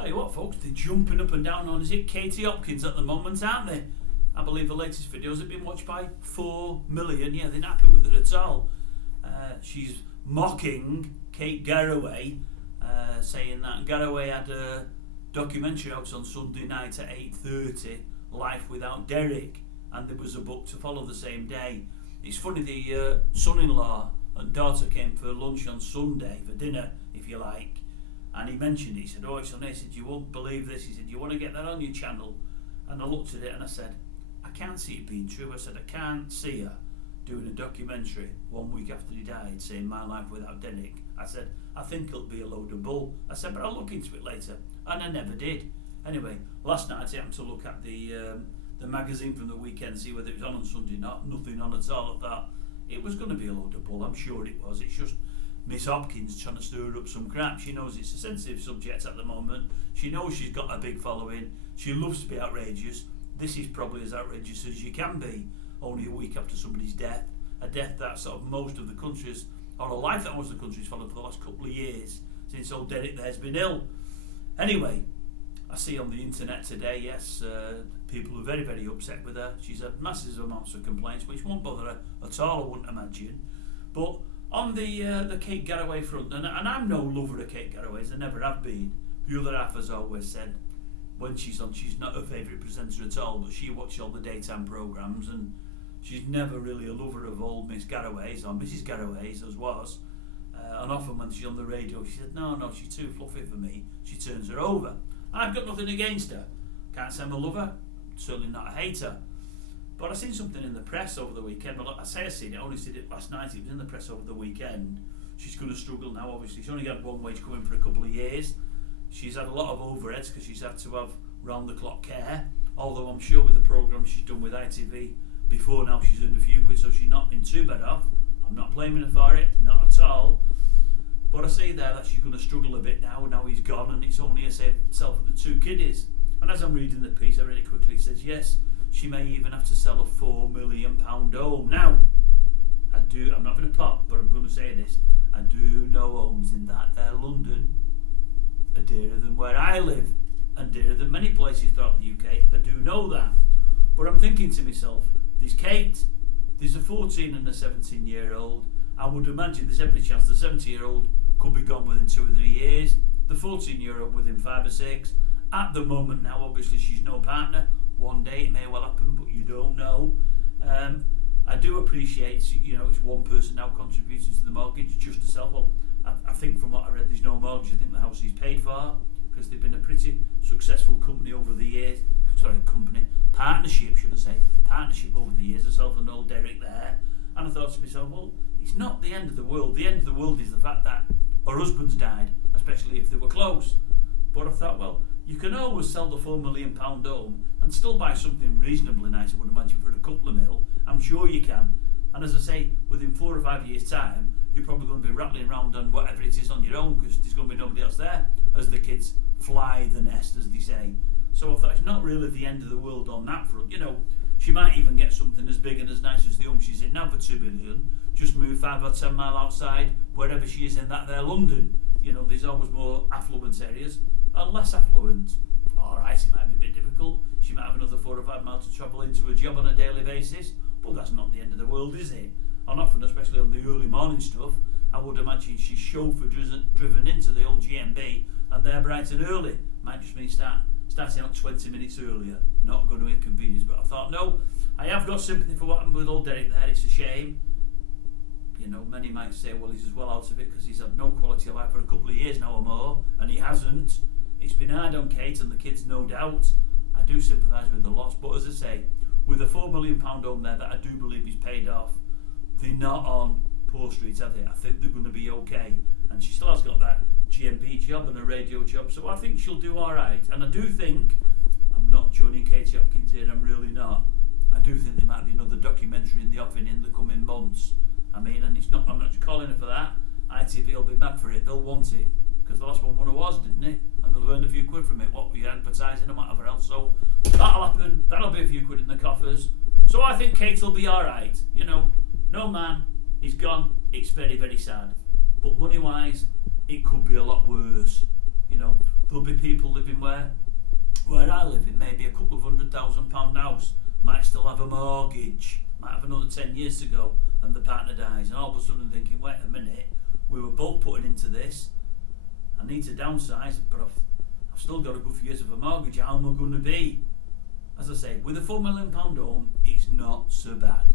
Tell you what, folks, they're jumping up and down on, is it KATE Hopkins at the moment, aren't they? I believe the latest videos have been watched by 4 million. Yeah, they're not happy with it at all. She's mocking KATE Garraway, saying that Garraway had a documentary out on Sunday night at 8:30, Life Without Derek, and there was a book to follow the same day. It's funny, the son-in-law and daughter came for lunch on Sunday, for dinner, if you like, and he mentioned it. He said, "Oh, it's on there." He said, "You won't believe this." He said, "You want to get that on your channel?" And I looked at it and I said, "I can't see it being true." I said, "I can't see her doing a documentary 1 week after he died saying my life without Derek." I said, "I think it'll be a load of bull." I said, "But I'll look into it later." And I never did. Anyway, last night I happened to look at the magazine from the weekend, see whether it was on Sunday. Nothing on at all. I thought it was going to be a load of bull. I'm sure it was. It's just Miss Hopkins trying to stir up some crap. She knows it's a sensitive subject at the moment. She knows she's got a big following. She loves to be outrageous. This is probably as outrageous as you can be, only a week after somebody's death. A death that sort of most of the countries, or a life that most of the countries followed for the last couple of years, since old Derek there's been ill. Anyway, I see on the internet today, yes, people are very, very upset with her. She's had massive amounts of complaints, which won't bother her at all, I wouldn't imagine. But on the KATE Garraway front, and I'm no lover of KATE Garraway's, I never have been. The other half has always said when she's on, she's not her favourite presenter at all, but she watches all the daytime programmes, and she's never really a lover of old Miss Garraway's, or Mrs Garraway's as was. And often when she's on the radio, she said, no, she's too fluffy for me. She turns her over. I've got nothing against her. Can't say I'm a lover, certainly not a hater. But I seen something in the press over the weekend. Well, I say I seen it, I only seen it last night. It was in the press over the weekend. She's going to struggle now, obviously. She's only had one wage coming for a couple of years. She's had a lot of overheads because she's had to have round-the-clock care. Although I'm sure with the programme she's done with ITV before now, she's earned a few quid, so she's not been too bad off. I'm not blaming her for it, not at all. But I see there that she's going to struggle a bit now. Now he's gone, and it's only herself and the 2 kiddies. And as I'm reading the piece, I read it quickly. It says, yes, she may even have to sell a £4 million home. Now, I'm not going to pop, but I'm going to say this. I do know homes in that there London are dearer than where I live, and dearer than many places throughout the UK. I do know that. But I'm thinking to myself, there's KATE, there's a 14 and a 17-year-old. I would imagine there's every chance the 70-year-old could be gone within 2 or 3 years. The 14-year-old within 5 or 6. At the moment now, obviously she's no partner. One day it may well happen, but you don't know. I do appreciate, it's one person now contributing to the mortgage, just herself. Well, I think from what I read, there's no mortgage. I think the house is paid for because they've been a pretty successful company over the years. Partnership, should I say? Partnership over the years. Herself and old Derek there. And I thought to myself, well, it's not the end of the world. The end of the world is the fact that her husband's died, especially if they were close. But I thought, well, you can always sell the £4 million home and still buy something reasonably nice, I would imagine, for a couple of mil. I'm sure you can. And as I say, within 4 or 5 years' time, you're probably going to be rattling around on whatever it is on your own because there's going to be nobody else there, as the kids fly the nest, as they say. So I thought it's not really the end of the world on that front. She might even get something as big and as nice as the home she's in now for £2 million. Just move 5 or 10 mile outside wherever she is in that there London. There's always more affluent areas and less affluent. Alright, it might be a bit difficult. She might have another 4 or 5 miles to travel into a job on a daily basis, but that's not the end of the world, is it? And often, especially on the early morning stuff, I would imagine she's chauffeur driven into the old GMB, and they're bright and early. Might just mean starting out 20 minutes earlier. Not going to inconvenience, but I thought, no, I have got sympathy for what happened with old Derek there. It's a shame. Many might say, well, he's as well out of it because he's had no quality of life for a couple of years now or more, and he hasn't. It's been hard on KATE and the kids, no doubt. I do sympathise with the loss, but as I say, with a £4 million home there that I do believe is paid off, they're not on poor streets, are they? I think they're going to be okay. And she still has got that GMB job and a radio job, so I think she'll do alright. And I do think, I'm not joining KATE Hopkins here, I'm really not. I do think there might be another documentary in the offing in the coming months. And I'm not calling her for that. ITV will be mad for it, they'll want it. Because the last one was, didn't it? And they'll earn a few quid from it, what we advertising and whatever else. So that'll happen, that'll be a few quid in the coffers. So I think KATE will be alright. No man, he's gone, it's very, very sad. But money wise, it could be a lot worse. there'll be people living where I live in, maybe a couple of £100,000 house, might still have a mortgage, might have another 10 years to go, and the partner dies, and all of a sudden thinking, wait a minute, we were both putting into this, I need to downsize, but I've still got a good few years of a mortgage, how am I going to be? As I say, with a £4 million home, it's not so bad.